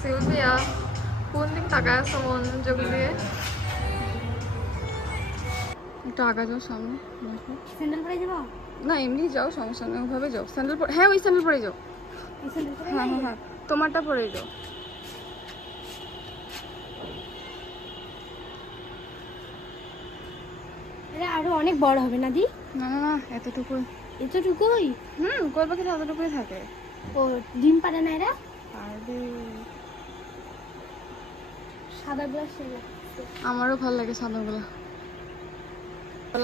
Sylvia কোন দিক তাকায় আছো মনোযোগ দিয়ে? একটু আগা যাও সামনে। স্যান্ডেল পরে যাবো না এমনি যাও, সমস্যা নেই, ওভাবে যাও। স্যান্ডেল পরে, হ্যাঁ ওই স্যান্ডেল পরে যাও। হ্যাঁ হ্যাঁ হ্যাঁ তোমারটা পরে যাও। এটা আরো অনেক বড় হবে না দি? না না না এতটুকু। এতটুকুই? কোয়েল পাখি তো এতটুকুই থাকে। ও ডিম পারে না এরা? আরে সাদা গ্লাস আমারও ভালো লাগে সাদাগুলো।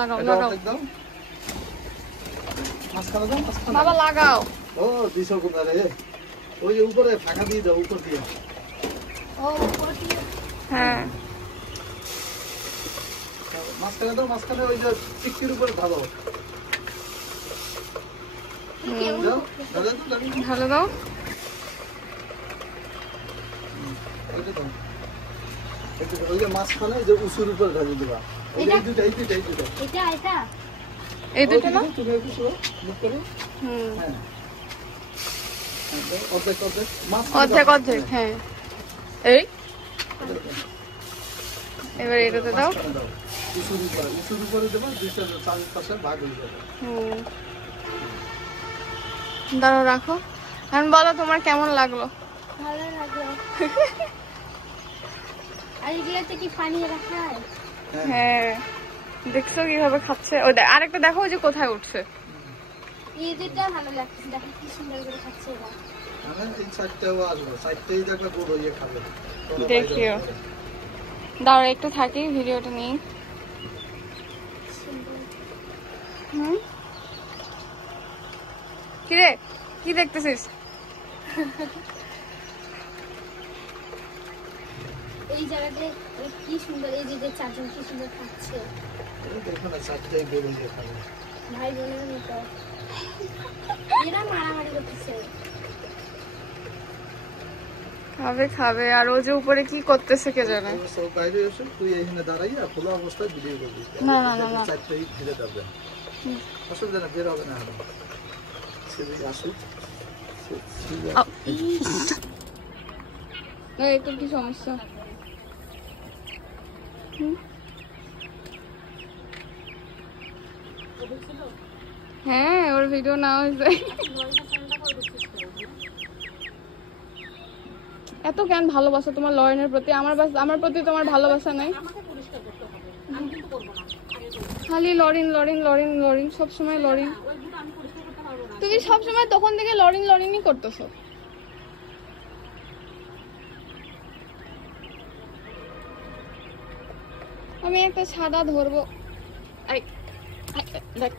লাগাও লাগাও বাবা লাগাও। ও দিশো কোনারে ওই যে উপরে ফাঁকা দিয়ে দাও, উপর দিয়ে। ও উপর দিয়ে? হ্যাঁ মাঝখানে দাও, মাঝখানে ওই যে টিকির উপরে ঢালো। ঢালে দাও। ওই যে মাঝখানে যে উঁচুর উপরে ঢালি দেবা। এই দুটো এই দুটো এই দুটো এটা এটা এই দুটো না? তুমি একটু শুরু মুখ করো। হ্যাঁ অর্ধেক অর্ধেক অর্ধেক অর্ধেক। হ্যাঁ এই এবার এটাতে দাও। উঁচুর উপরে দেবা, দুইটা চারপাশে ভাগ হয়ে যাবে। দাঁড়াও রাখো। এখন বলো তোমার কেমন লাগলো? ভালো লাগলো। আর এগুলোতে কি পানি রাখা হয়? হ্যাঁ দেখছো কিভাবে খাচ্ছে। ও আরেকটা দেখো ওই যে কোথায় উঠছে। এই দুটো ভালো লাগছে, দেখো কি সুন্দর করে খাচ্ছে এরা। এই চারটাও আসবে, চারটেই দেখবে গোল হয়ে খাবে। দেখিও দাঁড়া একটু থাকি ভিডিওটা নিয়ে। কিরে কি দেখতেছিস? এই জায়গাতে কি সুন্দর, এই যে চারজন কি সুন্দর খাচ্ছে। দেখো না চারটাই গোল হয়ে খাবে। ভাই বোনের মতো এরা মারামারি করতেছে। খাবে খাবে। আর ও যে উপরে কি করতেছে কে জানে। সব বাইরে এসে তুই এখানে দাঁড়াইয়া খোলা অবস্থায় ভিডিও করবি। না না না না চারটাই ধীরে যাবে, অসুবিধা না, বের হবে না। আসুক একটু কি সমস্যা? হ্যাঁ ওর ভিডিও নেওয়া হয়েছে। এত কেন ভালোবাসা তোমার লরেনের প্রতি? আমার প্রতি তোমার ভালোবাসা নাই? খালি লরিন লরিন লরিন লরিন, সবসময় লরিন। তুমি সবসময় তখন থেকে লরিন লরিনই করতেছো। আমি একটা সাদা ধরবো। দেখ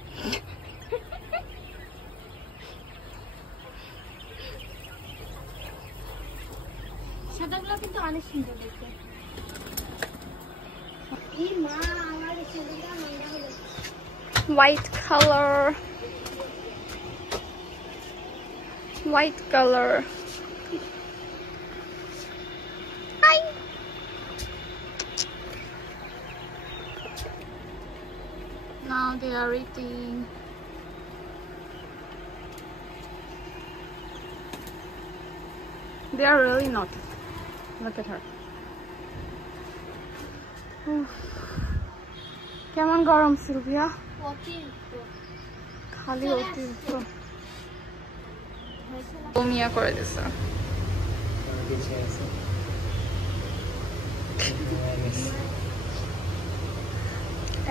সাদাগুলো কিন্তু অনেক সুন্দর দেখতে। এই মা আমার সাদাটা ময়লা হলো। white color. Hi. Now they are eating. They are really naughty. Look at her. কেমন গরম সিলভিয়া? খালি অতিরিক্ত বমিয়া করে দিছে।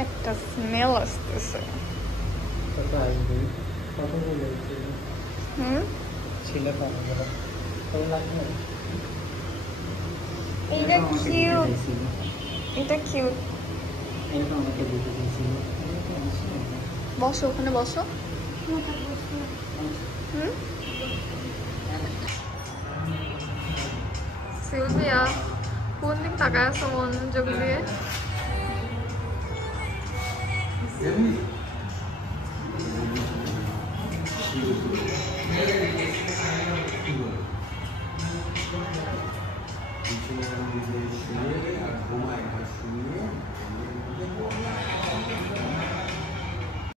একটা স্মেল আসতেছে। এটা কিউট, এটা কিউট। বসো ওখানে বসো। সিলভিয়া কোন দিক তাকায় আছো মনোযোগ দিয়ে?